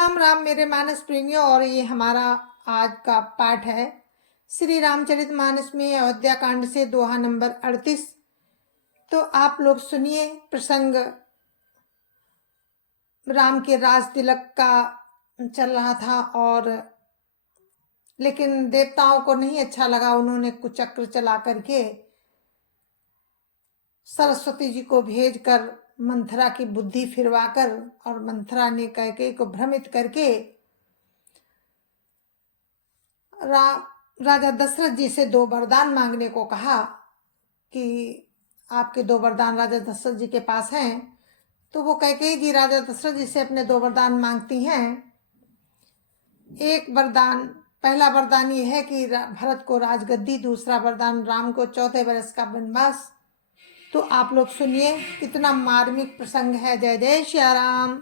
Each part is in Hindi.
राम राम मेरे मानस प्रेमियों। और ये हमारा आज का पाठ है श्री रामचरितमानस में अयोध्या कांड से दोहा नंबर 38। तो आप लोग सुनिए। प्रसंग राम के राज तिलक का चल रहा था और लेकिन देवताओं को नहीं अच्छा लगा। उन्होंने कुचक्र चला करके सरस्वती जी को भेजकर मंथरा की बुद्धि फिरवाकर और मंथरा ने कैकेयी को भ्रमित करके राजा दशरथ जी से 2 वरदान मांगने को कहा कि आपके 2 वरदान राजा दशरथ जी के पास हैं। तो वो कैकेयी जी राजा दशरथ जी से अपने 2 वरदान मांगती हैं। एक वरदान, पहला वरदान ये है कि भरत को राजगद्दी, दूसरा वरदान राम को 14 वर्ष का वनवास। तो आप लोग सुनिए, कितना मार्मिक प्रसंग है। जय जय श्री राम।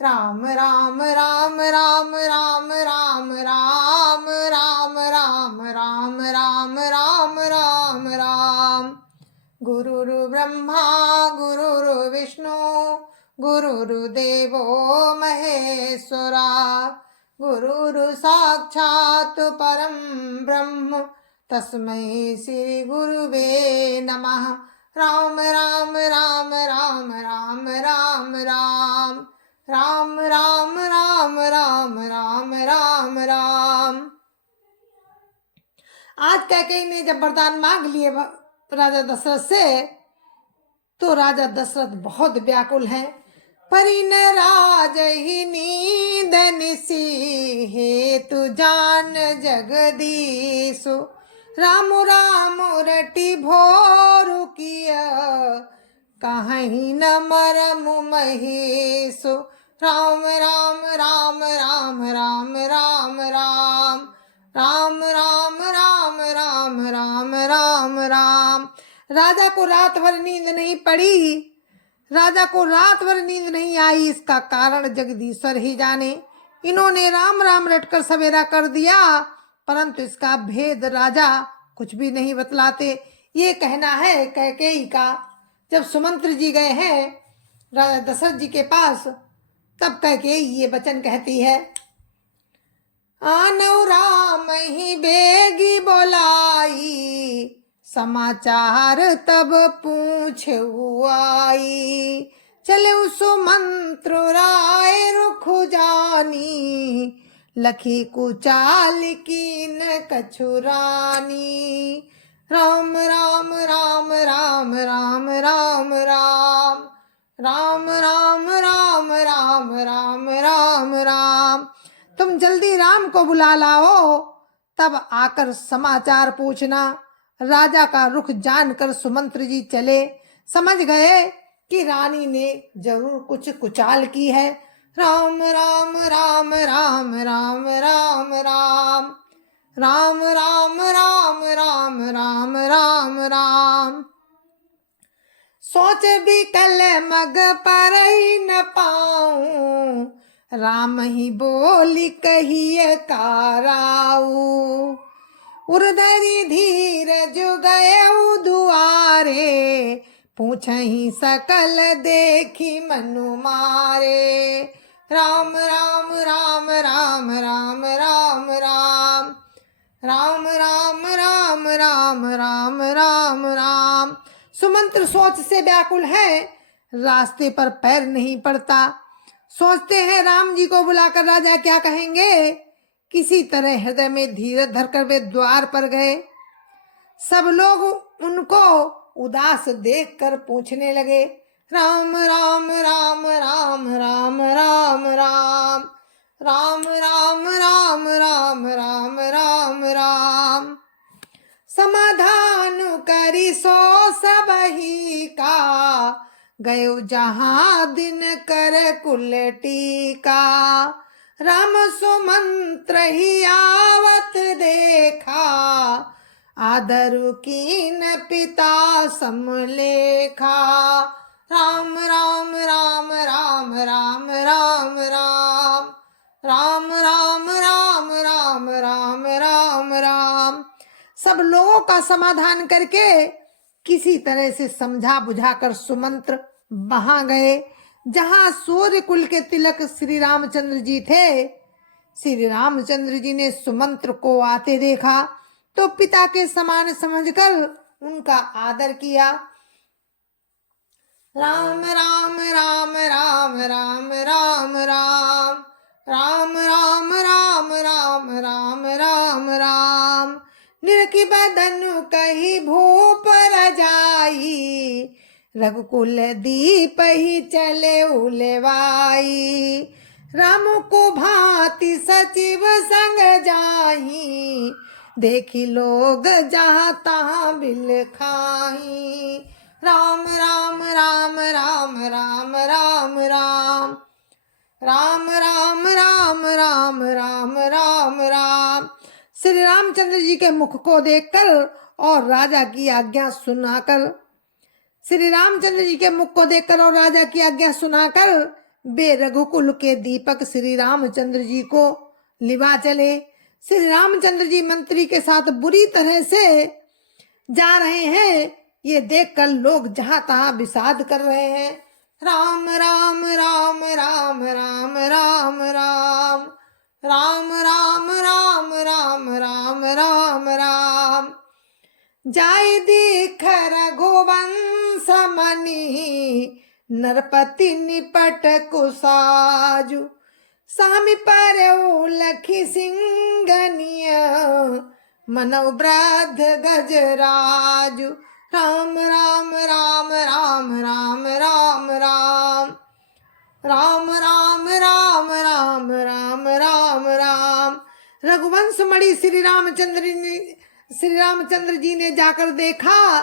राम राम राम राम राम राम राम राम राम राम राम राम राम राम। गुरुर् ब्रह्मा गुरुर् विष्णु गुरुर्देवो महेश्वरा गुरुर् साक्षात् परं ब्रह्म तस्मै श्री गुरुवे नमः। राम राम राम राम राम राम राम राम राम राम राम राम राम राम। आज कैकेयी ने जब वरदान मांग लिए राजा दशरथ से, तो राजा दशरथ बहुत व्याकुल हैं। परिन राज ही नींद निसी हेतु जान जगदीशु राम राम रटि भोरु किया कहीं न मरमु महेशु। राम राम राम राम राम राम राम राम राम राम राम राम राम राम। राजा को रात भर नींद नहीं पड़ी, राजा को रात भर नींद नहीं आई। इसका कारण जगदीश्वर ही जाने। इन्होंने राम राम रटकर सवेरा कर दिया, परंतु इसका भेद राजा कुछ भी नहीं बतलाते। ये कहना है कैकेयी का। जब सुमंत्र जी गए हैं राजा दशरथ जी के पास, तब कैकेयी ये वचन कहती है, आनौ राम ही बेगी बोलाई समाचार तब पूछऊ आई। चले सुमंत्र राय रुख जानी लखी कुचाल कीन कछुरानी। राम राम राम राम राम राम राम राम राम राम राम राम राम राम। तुम जल्दी राम को बुला लाओ, तब आकर समाचार पूछना। राजा का रुख जानकर सुमंत्र जी चले, समझ गए कि रानी ने जरूर कुछ कुचाल की है। राम राम राम राम राम राम राम राम राम राम राम राम राम राम। सोच भी कल मग पर ही न पाऊं राम ही बोली कहिए काराऊ। उर्धरी धीर जो गए दुआरे पूछही सकल देखी मनु मारे। राम राम राम राम राम राम राम राम राम राम राम राम राम राम। सुमंत्र सोच से व्याकुल है, रास्ते पर पैर नहीं पड़ता। सोचते हैं राम जी को बुलाकर राजा क्या कहेंगे। किसी तरह हृदय में धीरज धरकर वे द्वार पर गए। सब लोग उनको उदास देखकर पूछने लगे, राम राम राम राम राम राम राम राम राम राम राम राम राम राम। समाधान करी सो सब ही का गयो जहां दिन कर कुल टीका। राम सुमंत्र ही आवत देखा आदरु कीन पिता समलेखा। राम राम राम राम राम राम राम राम राम राम राम राम राम राम। सब लोगों का समाधान करके किसी तरह से समझा बुझाकर सुमंत्र वहां गए। जहां सूर्य कुल के तिलक श्री रामचंद्र जी थे। श्री रामचंद्र जी ने सुमंत्र को आते देखा तो पिता के समान समझकर उनका आदर किया। राम राम राम राम राम राम राम राम राम राम राम राम राम राम निरखी बदन कही भूप रजाई रघुकुल दीप ही चले उलवाई राम को भांति सचिव संग जाही देखी लोग जहाँ तहाँ बिल खाही राम राम राम राम राम राम राम राम राम राम राम राम राम राम श्री रामचंद्र जी के मुख को देखकर और राजा की आज्ञा सुनाकर श्री रामचंद्र जी के मुख को देखकर और राजा की आज्ञा सुनाकर वे रघुकुल के दीपक श्री रामचंद्र जी को लिवा चले। श्री रामचंद्र जी मंत्री के साथ बुरी तरह से जा रहे हैं, ये देखकर लोग जहां तहां विषाद कर रहे हैं। राम राम राम राम राम राम राम राम राम राम राम राम राम राम जाय दीख रघुवंश मणि नरपति निपट कुसाजु सामी पर लखी सिंगनिय मनव ब्रध गजराजु राम राम राम राम राम राम राम राम राम राम राम राम राम राम रघुवंश मणि श्री रामचंद्र जी ने जाकर देखा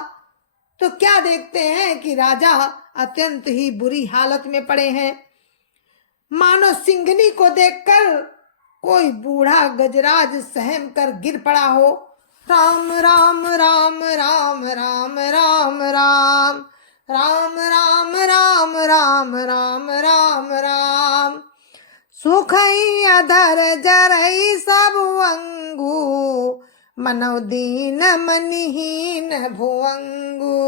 तो क्या देखते हैं कि राजा अत्यंत ही बुरी हालत में पड़े हैं। मानो सिंघनी को देखकर कोई बूढ़ा गजराज सहम कर गिर पड़ा हो। राम राम राम राम राम राम राम राम राम राम राम राम राम राम सुखई अधर जरई सब अंगू मनव दीन मनिहीन भुअंगू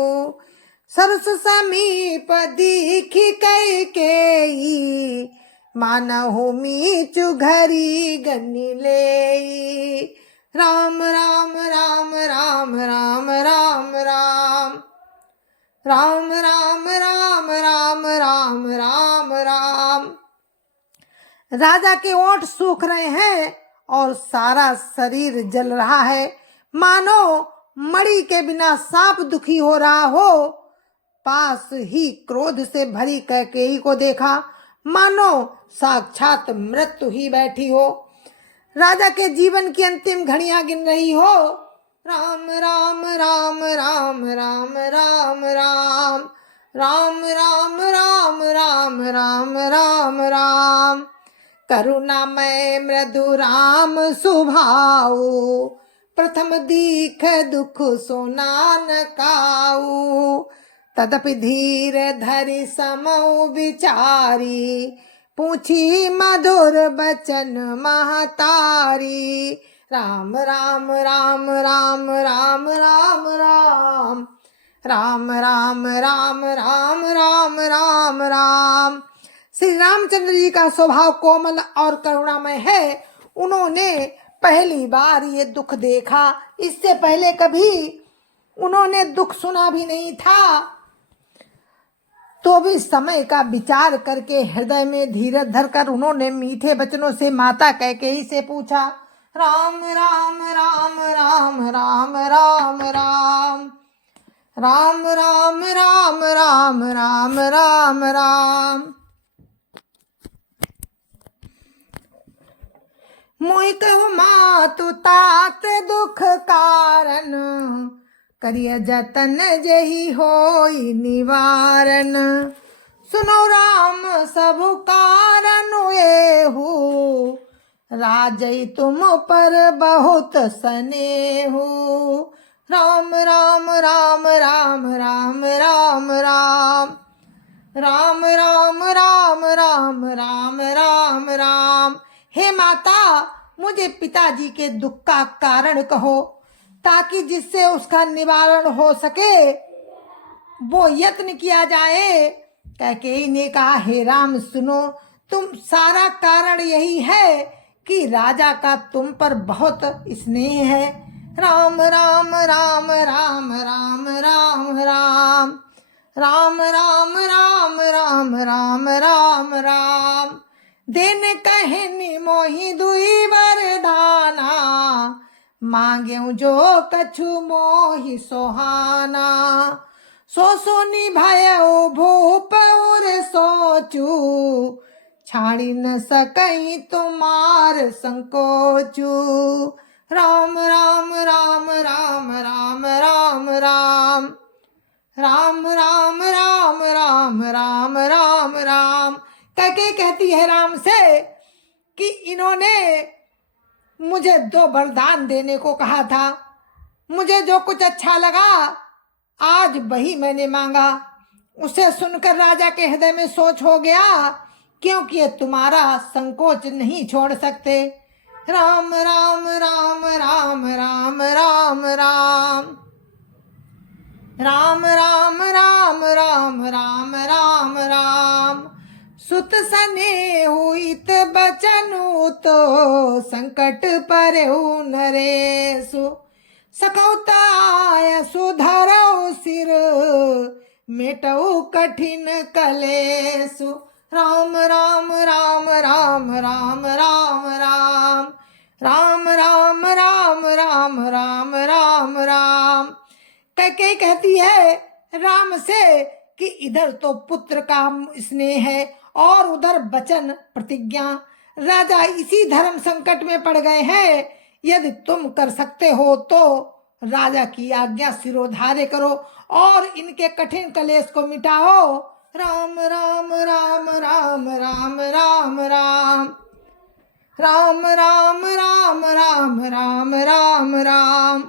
सरस समीप दीखी कैकेयी मानहु मीचु घरी गनि लेई राम राम राम राम राम राम राम राम राम राम राम राम राम राम राजा के ओंठ सूख रहे हैं और सारा शरीर जल रहा है, मानो मणि के बिना सांप दुखी हो रहा हो। पास ही क्रोध से भरी कैकेयी को देखा, मानो साक्षात मृत्यु ही बैठी हो, राजा के जीवन की अंतिम घड़ियां गिन रही हो। राम राम राम राम राम राम राम राम राम राम राम राम राम राम करुणामय मृदु राम सुभाऊ प्रथम दीख दुख सोनान काऊ तदपि धीर धरि समऊ विचारी पूछी मधुर बचन महतारी राम राम राम राम राम राम राम राम राम राम राम राम राम राम श्री रामचंद्र जी का स्वभाव कोमल और करुणामय है। उन्होंने पहली बार ये दुख देखा, इससे पहले कभी उन्होंने दुख सुना भी नहीं था। तो भी समय का विचार करके हृदय में धीरज धरकर उन्होंने मीठे वचनों से माता कैकेयी से पूछा, राम राम राम राम राम राम राम राम राम राम राम राम राम राम मोहि कहु मातु तात दुख कारण करिय जतन जही होई निवारण सुनो राम सब कारण एहू राजई तुम पर बहुत स्नेहू राम राम राम राम राम राम राम राम राम राम राम राम राम राम हे माता, मुझे पिताजी के दुख का कारण कहो ताकि जिससे उसका निवारण हो सके। वो यत्न किया जाए कैकेयी ने कहा, हे राम सुनो, तुम सारा कारण यही है कि राजा का तुम पर बहुत स्नेह है। राम राम राम राम राम राम राम राम राम राम राम राम राम राम। दिन कहनी मोहि दुई वरदाना, मांग्यू जो कछु मोहि सोहाना। सो सुनी भयउ भूप उर सोचू, छाड़ी न सकई तुम्हार संकोचू। राम राम राम राम राम राम राम राम राम राम राम राम राम राम। कैकेयी कहती है राम से कि इन्होंने मुझे 2 वरदान देने को कहा था, मुझे जो कुछ अच्छा लगा आज वही मैंने मांगा। उसे सुनकर राजा के हृदय में सोच हो गया, क्योंकि ये तुम्हारा संकोच नहीं छोड़ सकते। राम राम राम राम राम राम राम राम राम राम राम राम राम राम। सुत सने हुईत बचनु, तो संकट परहु नरेशु। सकौताय सुधरौ सिर, मेटऊ कठिन कलेशु। राम राम राम राम राम राम राम राम राम राम राम राम राम राम। कैकेयी कहती है राम से कि इधर तो पुत्र का स्नेह है और उधर वचन प्रतिज्ञा। राजा इसी धर्म संकट में पड़ गए हैं, यदि तुम कर सकते हो तो राजा की आज्ञा सिरोधार्य करो और इनके कठिन कलेश को मिटाओ। राम राम राम राम राम राम राम राम राम राम राम राम राम राम।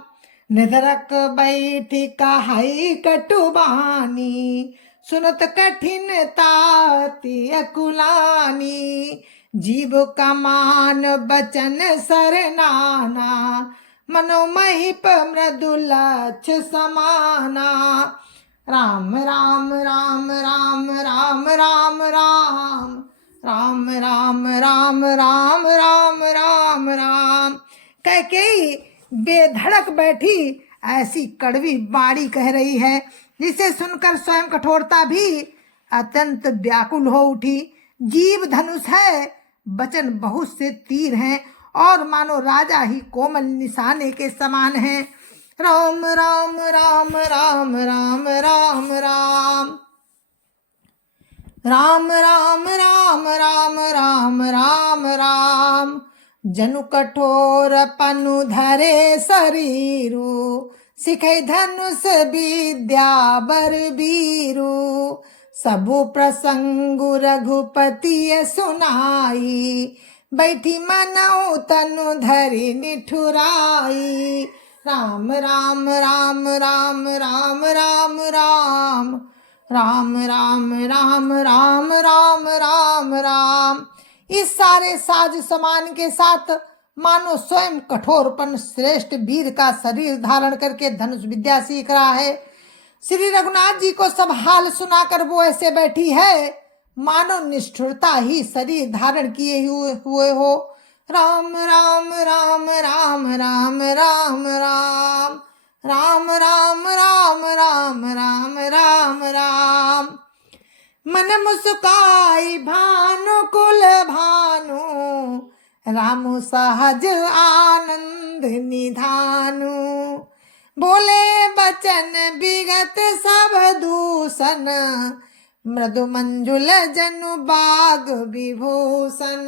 निधरक बैठी कहाई कटुबानी, सुनत कठिन ताति अकुलानी। जीव कमान बचन सरनाना, मनोमहिप मृदुलक्ष समाना। राम राम राम राम राम राम राम राम राम राम राम राम राम राम। कैकेयी बेधड़क बैठी ऐसी कड़वी बाणी कह रही है जिसे सुनकर स्वयं कठोरता भी अत्यंत व्याकुल हो उठी। जीव धनुष है, वचन बहुत से तीर हैं और मानो राजा ही कोमल निशाने के समान हैं। राम राम राम राम राम राम राम राम राम राम राम राम राम राम। जनु कठोर पनु धरे शरीरु, सिखै धनुष विद्या बर बीरु। सबु प्रसंगु रघुपति सुनाई, बैठी मनऊ तनु धरि निठुराई। राम राम राम राम राम राम राम राम राम राम राम राम राम राम। इस सारे साज समान के साथ मानो स्वयं कठोरपन श्रेष्ठ वीर का शरीर धारण करके धनुष विद्या सीख रहा है। श्री रघुनाथ जी को सब हाल सुनाकर वो ऐसे बैठी है मानो निष्ठुरता ही शरीर धारण किए हुए हो। राम राम राम राम राम राम राम राम राम राम राम राम राम राम। मन मुस्काई भानु कुल भानु, रामु सहज आनंद निधानु। बोले बचन विगत सब दूषण, मृदु मंजुल जनु बाग विभूषण।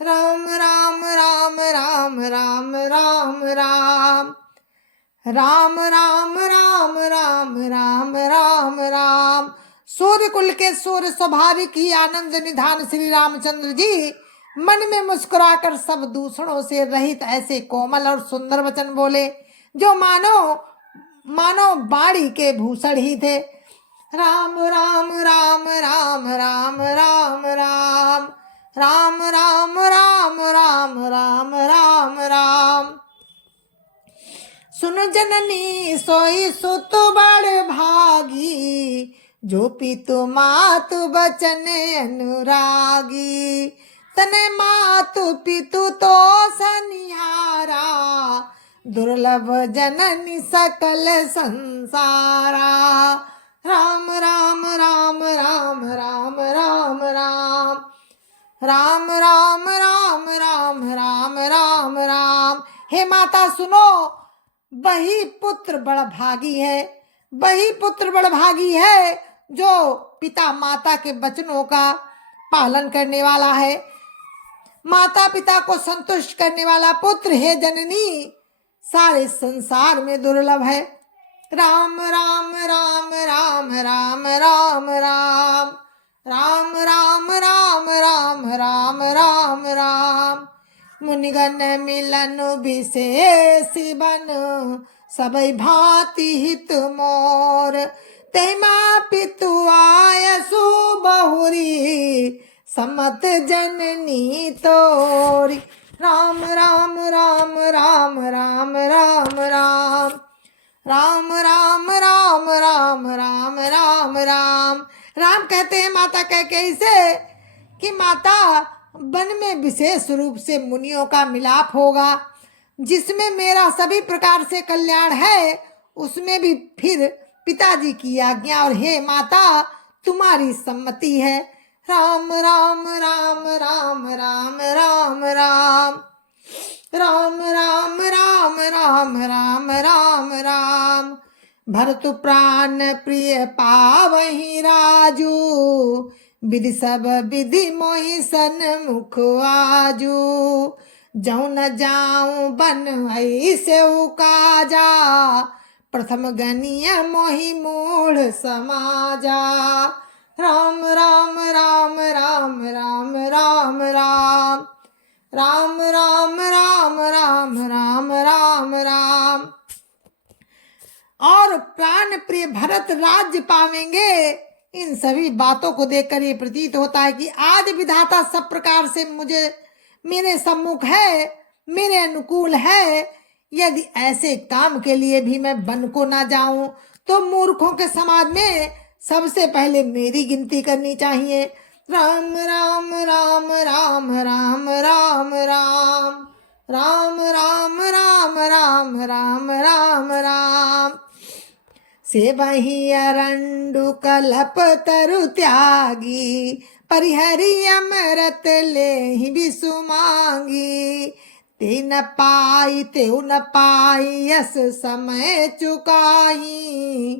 राम राम राम राम राम राम राम राम राम राम राम राम राम राम। सूर्य कुल के सूर्य स्वाभाविक ही आनंद निधान श्री रामचंद्र जी मन में मुस्कुराकर सब दूषणों से रहित ऐसे कोमल और सुंदर वचन बोले जो मानो बाड़ी के भूषण ही थे। राम राम राम राम राम राम राम राम राम राम राम राम राम राम। सुन जननी सोई सुत बड़ भागी, जो पितु मातु बचन अनुरागी, तने मातु पितु तो सनिहारा, दुर्लभ जननी सकल संसारा। राम राम राम राम राम राम राम राम राम राम राम राम राम राम। हे माता सुनो, वही पुत्र बड़ा भागी है, वही पुत्र बड़ा भागी है जो पिता माता के वचनों का पालन करने वाला है। माता पिता को संतुष्ट करने वाला पुत्र है जननी, सारे संसार में दुर्लभ है। राम राम राम राम राम राम राम राम राम राम राम राम राम राम। मुनिगण मिलन विशेष बन, सबई भांति हित मोर, तैमा पितु आयसु बहुरी, समत जननी तोरी। राम राम राम राम राम राम राम राम राम राम राम राम राम राम। राम कहते हैं माता कैकेयी से कि माता, वन में विशेष रूप से मुनियों का मिलाप होगा, जिसमें मेरा सभी प्रकार से कल्याण है, उसमें भी फिर पिताजी की आज्ञा और हे माता तुम्हारी सम्मति है। राम राम राम राम राम राम राम राम राम राम राम राम राम राम। भरतु प्राण प्रिय पावहि राजू, विधि सब विधि मोहि सन्मुख आजू, जौ न जाऊं बन ऐसे काजा, प्रथम गनिय मोहि मूढ़ समाजा। राम राम राम राम राम राम राम राम राम राम राम राम राम राम। और प्राण प्रिय भरत राज्य पावेंगे, इन सभी बातों को देखकर ये प्रतीत होता है कि आज विधाता सब प्रकार से मुझे मेरे सम्मुख है, मेरे अनुकूल है। यदि ऐसे काम के लिए भी मैं वन को ना जाऊं तो मूर्खों के समाज में सबसे पहले मेरी गिनती करनी चाहिए। राम राम राम राम राम राम राम राम राम राम राम राम राम राम। से वही अरंडु कलप तरु त्यागी, परिहरि अमृत ले ही विसु मांगी, ते न पाई तेउ न पाई यस समय चुकाही,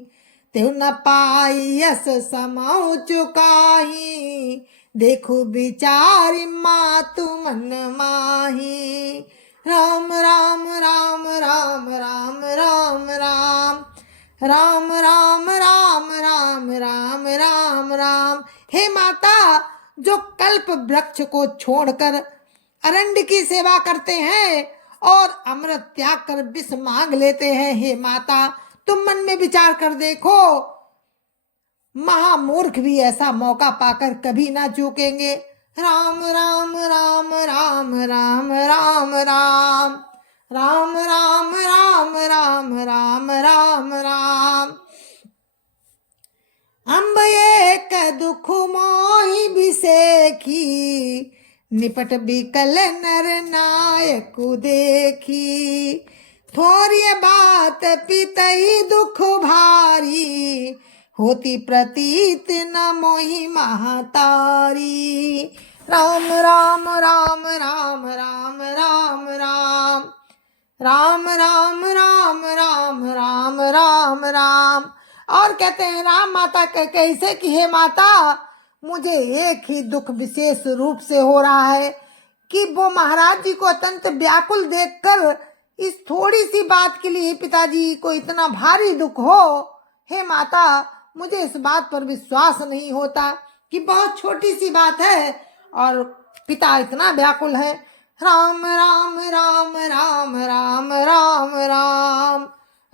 तेउ न पाई यस समय चुकाही, देखो बिचारी मातु मन माही। राम राम राम राम राम राम राम राम राम राम राम राम राम राम। हे माता, जो कल्प वृक्ष को छोड़कर अरण्य की सेवा करते हैं और अमृत त्याग कर विष मांग लेते हैं, हे माता तुम मन में विचार कर देखो, महामूर्ख भी ऐसा मौका पाकर कभी ना चूकेंगे। राम राम राम राम राम राम राम राम राम राम राम राम राम राम। अम्ब एक दुख मोहि बिसेखी, निपट बिकल नर नायक देखी, थोड़ी बात पितई दुख भारी, होती प्रतीत न मोहि महतारी। राम राम राम राम राम राम राम राम राम राम राम राम राम राम। और कहते हैं राम माता कैसे कि हे माता, मुझे एक ही दुख विशेष रूप से हो रहा है कि वो महाराज जी को अत्यंत व्याकुल देखकर इस थोड़ी सी बात के लिए पिताजी को इतना भारी दुख हो। हे माता, मुझे इस बात पर विश्वास नहीं होता कि बहुत छोटी सी बात है और पिता इतना व्याकुल है। राम राम राम राम राम राम राम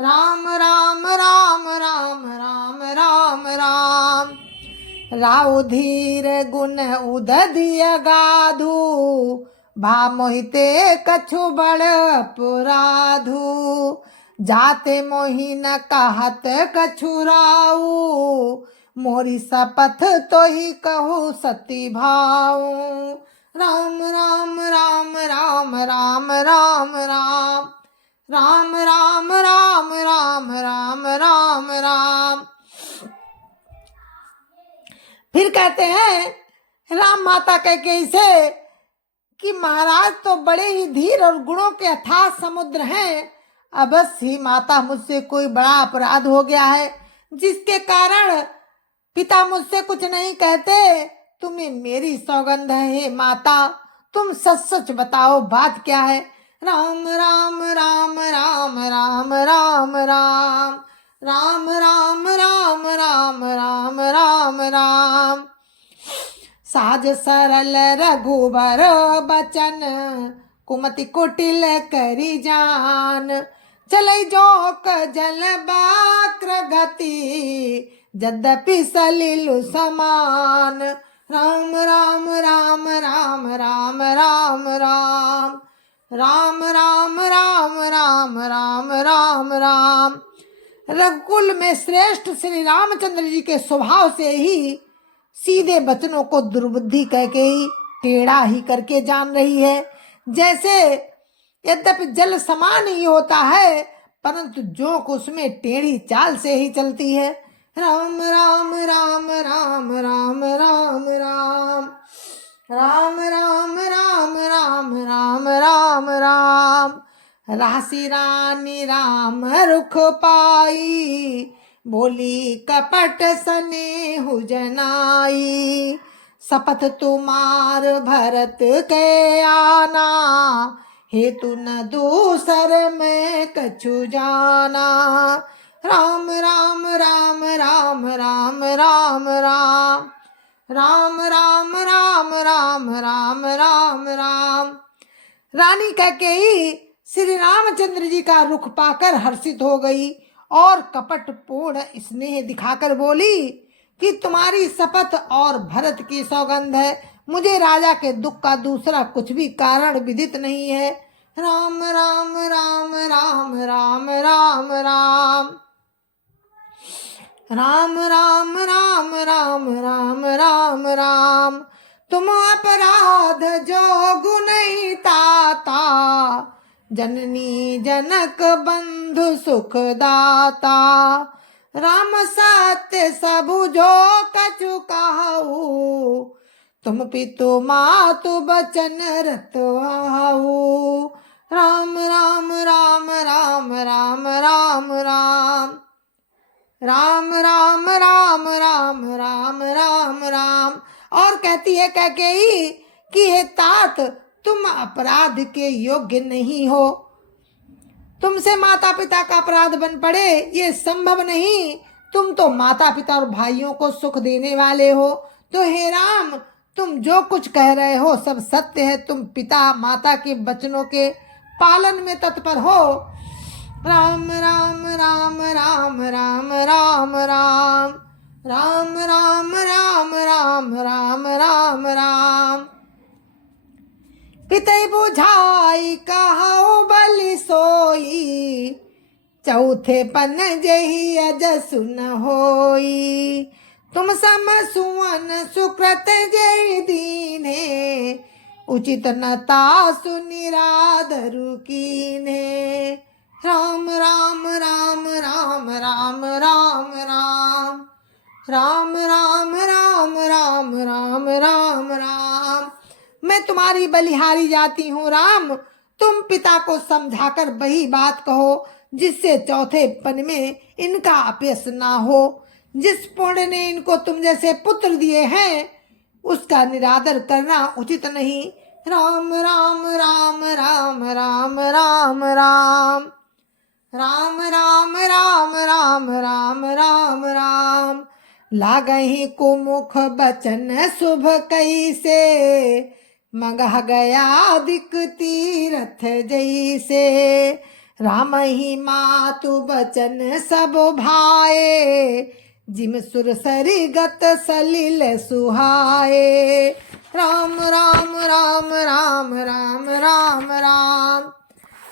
राम राम राम राम राम राम राम। राव धीर गुण उदधिय गाधु, भा मोहिते कछु बड़ अपराधु, जाते मोहि न कहत कछु राऊ, मोरी शपथ तो ही कहूँ सती भाऊ। राम राम राम राम राम राम राम राम राम राम राम राम राम राम। फिर कहते हैं राम माता कैकेयी से कि महाराज तो बड़े ही धीर और गुणों के अथाह समुद्र हैं। अवश्य ही माता मुझसे कोई बड़ा अपराध हो गया है जिसके कारण पिता मुझसे कुछ नहीं कहते। तुम्हें मेरी सौगंध है हे माता, तुम सच सच बताओ बात क्या है। राम राम राम राम राम राम राम राम राम राम राम राम राम राम। साज सरल रघुबर बचन, कुमति कुटिल करी जान। चलै जोक जल बाक्र गति, यद्यपि सलिलु समान। राम राम राम राम राम राम राम राम राम राम राम राम राम राम। रघुकुल में श्रेष्ठ श्री रामचंद्र जी के स्वभाव से ही सीधे वचनों को दुर्बुद्धि कह के ही टेढ़ा ही करके जान रही है। जैसे यद्यपि जल समान ही होता है परंतु जोक उसमें टेढ़ी चाल से ही चलती है। राम राम राम राम राम राम राम राम राम राम राम राम राम राम। राशि रानी राम रुख पाई, बोली कपट स्नेहु जनाई। शपथ तुमार भरत के आना, हेतु न दूसर में कछु जाना। राम राम राम राम राम राम राम राम राम राम राम राम राम राम। रानी कैकेयी श्री रामचंद्र जी का रुख पाकर हर्षित हो गई और कपट पूर्ण स्नेह दिखाकर बोली कि तुम्हारी शपथ और भरत की सौगंध है, मुझे राजा के दुख का दूसरा कुछ भी कारण विदित नहीं है। राम राम राम राम राम राम राम राम राम राम राम राम राम राम। तुम अपराध जो गुनहि ताता, जननी जनक बंधु सुख दाता। राम सत्य सबु जो कछु कहु, तुम पितु मातु बचन रतवाहु। राम राम राम राम राम राम राम राम राम राम राम राम राम राम। और कहती है कैकेयी कि हे तात, तुम अपराध के योग्य नहीं हो, तुमसे माता पिता का अपराध बन पड़े ये संभव नहीं। तुम तो माता पिता और भाइयों को सुख देने वाले हो, तो हे राम तुम जो कुछ कह रहे हो सब सत्य है। तुम पिता माता के वचनों के पालन में तत्पर हो। राम राम राम राम राम राम राम राम राम राम राम राम राम राम। पितै बुझाई कहु बलि सोई, चौथे पन जही अजसु न होई। तुम सम सुवन सुकृत जय दीने, उचित न तासु निरादरु कीन्हे। राम राम राम राम राम राम राम राम राम राम राम राम राम राम। मैं तुम्हारी बलिहारी जाती हूँ राम, तुम पिता को समझाकर वही बात कहो जिससे चौथे पन में इनका अपयश ना हो। जिस पुण्य ने इनको तुम जैसे पुत्र दिए हैं उसका निरादर करना उचित नहीं। राम राम राम राम राम राम राम राम राम राम राम राम राम राम। लागहि कुमुख बचन शुभ कैसे, मगह गया दिक तीरथ जैसे। राम ही मातु बचन सब भाए, जिम सुर सरी गत सलिल सुहाए। राम राम राम राम राम राम राम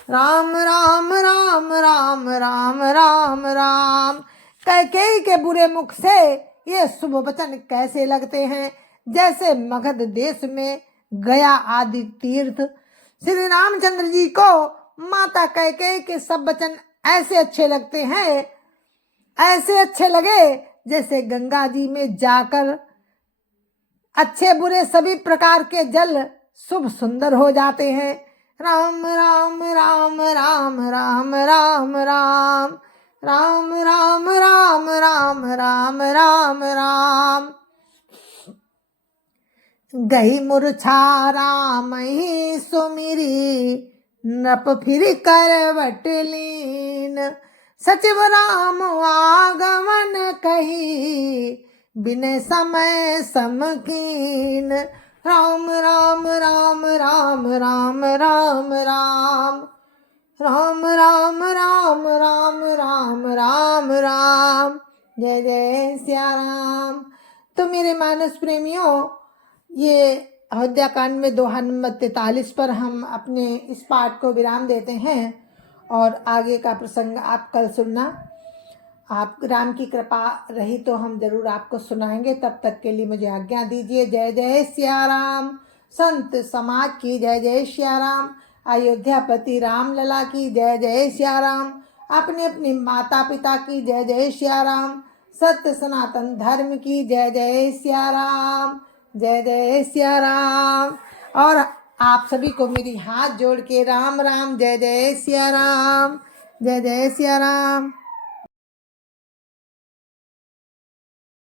राम राम राम राम राम राम राम। कैकेयी के बुरे मुख से ये शुभ वचन कैसे लगते हैं, जैसे मगध देश में गया आदि तीर्थ। श्री रामचंद्र जी को माता कैकेयी के सब वचन ऐसे अच्छे लगते हैं, ऐसे अच्छे लगे जैसे गंगा जी में जाकर अच्छे बुरे सभी प्रकार के जल शुभ सुंदर हो जाते हैं। राम राम राम राम राम राम राम राम राम राम राम राम राम राम। गई मूर्छा राम ही सुमिरी, नप फिर करवट लीन। सचिव राम आगमन कही, बिन समय समकीन। राम राम राम राम राम राम राम राम राम राम राम राम राम राम। जय जय सिया राम। तो मेरे मानस प्रेमियों, ये अयोध्या कांड में दोहा नंबर 43 पर हम अपने इस पाठ को विराम देते हैं और आगे का प्रसंग आप कल सुनना। आप राम की कृपा रही तो हम जरूर आपको सुनाएंगे। तब तक के लिए मुझे आज्ञा दीजिए। जय जय सिया राम। संत समाज की जय जय सिया राम। अयोध्यापति राम लला की जय जय सिया राम। अपने अपने माता पिता की जय जय सिया राम। सत्य सनातन धर्म की जय जय सिया राम। जय जय सिया राम। और आप सभी को मेरी हाथ जोड़ के राम राम, जय जय सिया राम, जय जय सिया राम।